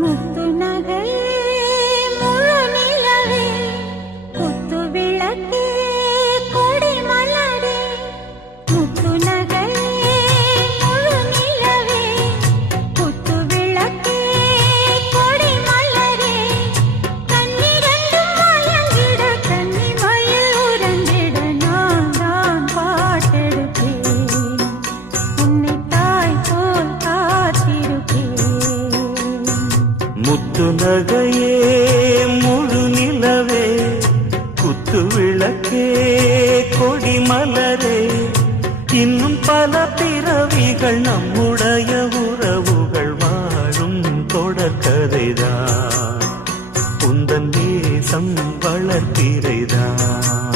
முத்து நகையே முழு நிலவே குத்து விளக்கே கொடி மலரே முத்து நகையே முழு நிலவே குத்து விளக்கே கொடி மலரே கண்ணிரண்டும் மயங்கிட கன்னி மயில் உறங்கிட நான் தான் பாட்டெடுப்பேன் உன்னை தாய் போல் காத்திருப்பேன் முத்து நகையே முழு நிலவே குத்து விளக்கே கொடி மலரே இன்னும் பல பிறவிகள் நம்முடைய உறவுகள் வாழும் தொடர்கதைதான் உந்தன் நேசம் வளர்த்திரைதான்